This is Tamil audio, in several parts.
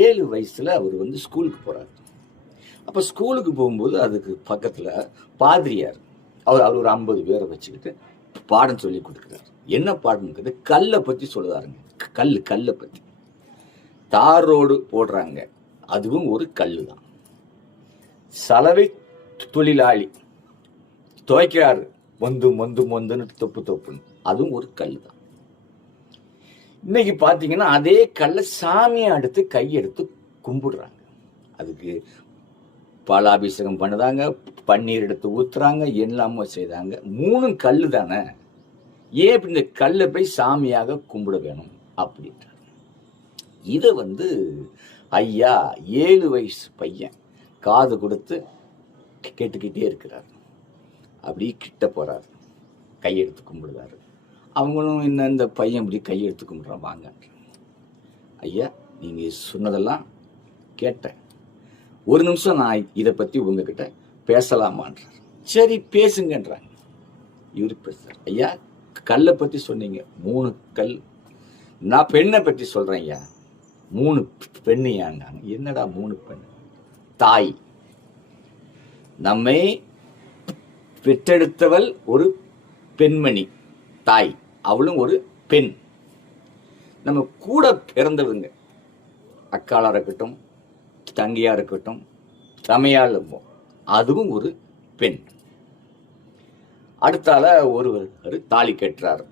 7 வயசுல அவர் வந்து ஸ்கூலுக்கு போறாரு. அப்ப ஸ்கூலுக்கு போகும்போது அதுக்கு பக்கத்துல பாதிரியார் அவர் ஒரு 50 பேரை வச்சுக்கிட்டு பாடம் சொல்லி கொடுக்குறாரு. என்ன பாடம்ங்கிறது கல்லை பத்தி சொல்லுதாருங்க. கல்லை பத்தி. தார் ரோடு போடுறாங்க, அதுவும் ஒரு கல்லு தான். சலவை தொழிலாளி துவைக்கிறாரு, மொந்துன்னு தொப்புன்னு, அதுவும் ஒரு கல்லு தான். இன்னைக்கு பாத்தீங்கன்னா அதே கல்லை சாமியை அடுத்து கையெடுத்து கும்பிடுறாங்க. அதுக்கு பாலாபிஷேகம் பண்ணுதாங்க, பன்னீர் எடுத்து ஊத்துறாங்க, எல்லாமோ செய்தாங்க. 3 கல்லு தானே, ஏன் இப்படி இந்த கல்லை போய் சாமியாக கும்பிட வேணும் அப்படின்றாங்க. இதை வந்து ஐயா 7 வயசு பையன் காது கொடுத்து கேட்டுக்கிட்டே இருக்கிறார். அப்படி கிட்ட போறாரு, கையெடுத்து கும்பிடுறாரு. அவங்களும் என்ன இந்த பையன் இப்படி கையெடுத்து கும்பிடுறான், வாங்க ஐயா நீங்க சொன்னதெல்லாம் கேட்டேன், ஒரு நிமிஷம் நான் இதை பத்தி உங்ககிட்ட பேசலாமான்றார். சரி பேசுங்கன்றாங்க. இவரு பேசுறார். ஐயா கல்லை பத்தி சொன்னீங்க, 3 கல். நான் பெண்ணை பற்றி சொல்றேன் ஐயா, 3 பெண்ணியாங்க. என்னடா 3 பெண்? தாய், நம்மை பெற்றெடுத்தவள் ஒரு பெண்மணி தாய், அவளும் ஒரு பெண். நம்ம கூட பிறந்தவங்க, அக்காளா இருக்கட்டும், தங்கையா இருக்கட்டும், தமையால், அதுவும் ஒரு பெண். அடுத்தால ஒருவர் தாலி கட்டுறார்,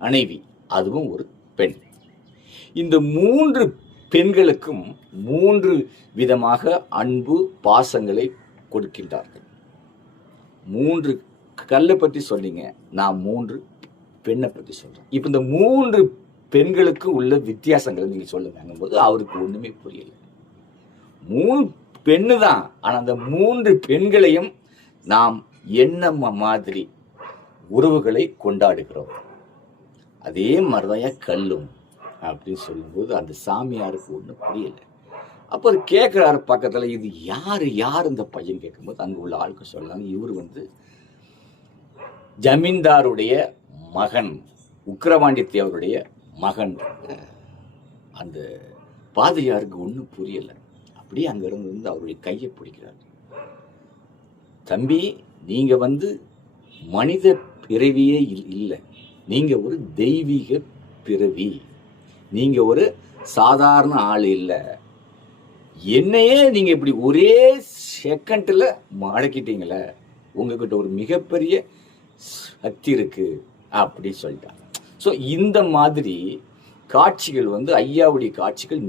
மனைவி, அதுவும் ஒரு பெண். இந்த 3 பெண்களுக்கும் 3 விதமாக அன்பு பாசங்களை கொடுக்கின்றார்கள். 3 கல்லை பற்றி சொன்னீங்க, நான் 3 பெண்ணை பற்றி சொல்றேன். இப்ப இந்த 3 பெண்களுக்கு உள்ள வித்தியாசங்களை நீங்க சொல்லுங்க போது அவருக்கு ஒண்ணுமே புரியல. 3 பெண்ணு தான், ஆனா அந்த 3 பெண்களையும் நாம் என்ன மாதிரி உறவுகளை கொண்டாடுகிறோம், அதே மாதிரிதான் கல்லும் அப்படின்னு சொல்லும்போது அந்த சாமியாருக்கு ஒன்றும் புரியல. அப்போ கேட்கிறாரு பக்கத்துல, இது யார் இந்த பையன் கேட்கும்போது அங்க உள்ள ஆளுக்கு சொல்லலாம், இவர் வந்து ஜமீன்தாருடைய மகன், உக்கிரவாண்டி தேவருடைய மகன். அந்த பாதிரியாருக்கு ஒன்றும் புரியல. அப்படியே அங்க இருந்து அவருடைய கையை பிடிக்கிறார். தம்பி, நீங்க வந்து மனித பிறவியே இல்லை, நீங்க ஒரு தெய்வீக பிறவி, நீங்க ஒரு சாதாரண ஆள் இல்லை. என்னையே நீங்க இப்படி ஒரே செகண்ட்ல மடக்கிட்டீங்களே, உங்ககிட்ட ஒரு மிகப்பெரிய சக்தி இருக்கு அப்படி சொல்லிட்டாங்க. ஸோ இந்த மாதிரி காட்சிகள் வந்து ஐயாவுடைய காட்சிகள்